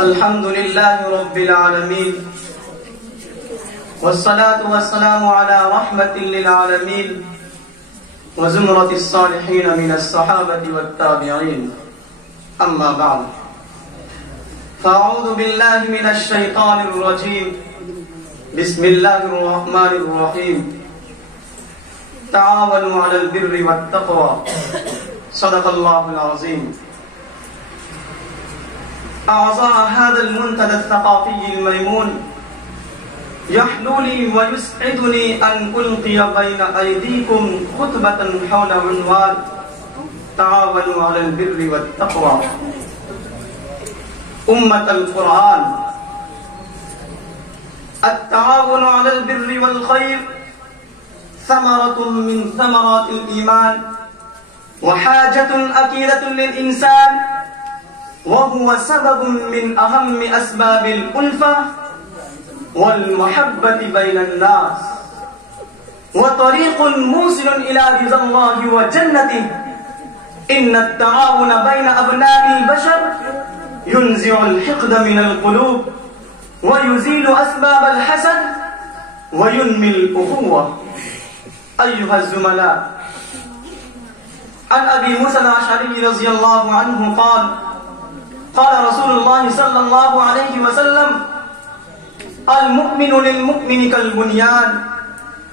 الحمد لله رب العالمين والصلاة والسلام على رحمة للعالمين وزمرة الصالحين من الصحابة والتابعين أما بعد فأعوذ بالله من الشيطان الرجيم بسم الله الرحمن الرحيم تعاونوا على البر والتقوى صدق الله العظيم. أعضاء هذا المنتدى الثقافي الميمون يحلو لي ويسعدني أن ألقي بين أيديكم خطبة حول عنوان تعاونوا على البر والتقوى. أمة القرآن، التعاون على البر والخير ثمرة من ثمرات الإيمان وحاجة أكيدة للإنسان، وهو سبب من أهم أسباب الألفة والمحبة بين الناس، وطريق موصل إلى رضا الله وجنته. إن التعاون بين أبناء البشر ينزع الحقد من القلوب ويزيل أسباب الحسد وينمي الأخوة. أيها الزملاء، عن أبي موسى الأشعري رضي الله عنه قال: قال رسول الله صلى الله عليه وسلم: المؤمن للمؤمن كالبنيان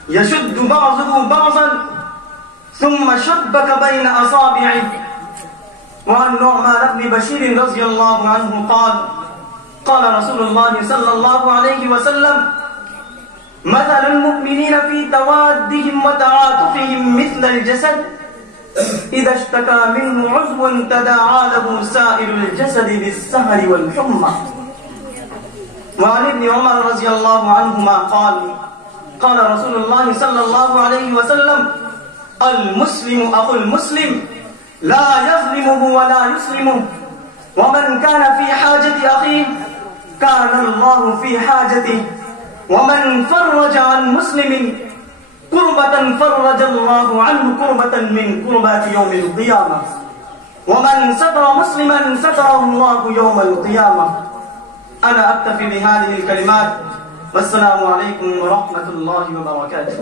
يشد بعضه بعضا ثم شبك بين أصابعه. وعن نعمان بن بشير رضي الله عنه قال: قال رسول الله صلى الله عليه وسلم: مثل المؤمنين في توادهم وتعاطفهم مثل الجسد إذا اشتكى منه عضو تداعى له سائر الجسد بالسهر والحمى. وعن ابن عمر رضي الله عنهما قال: قال رسول الله صلى الله عليه وسلم: المسلم أخو المسلم لا يظلمه ولا يسلمه، ومن كان في حاجة أخيه كان الله في حاجته، ومن فرج عن مسلم كربة فرج الله عنه كربة من كربات يوم القيامة، ومن ستر مسلما ستره الله يوم القيامة. أنا أكتفي بهذه الكلمات، والسلام عليكم ورحمة الله وبركاته.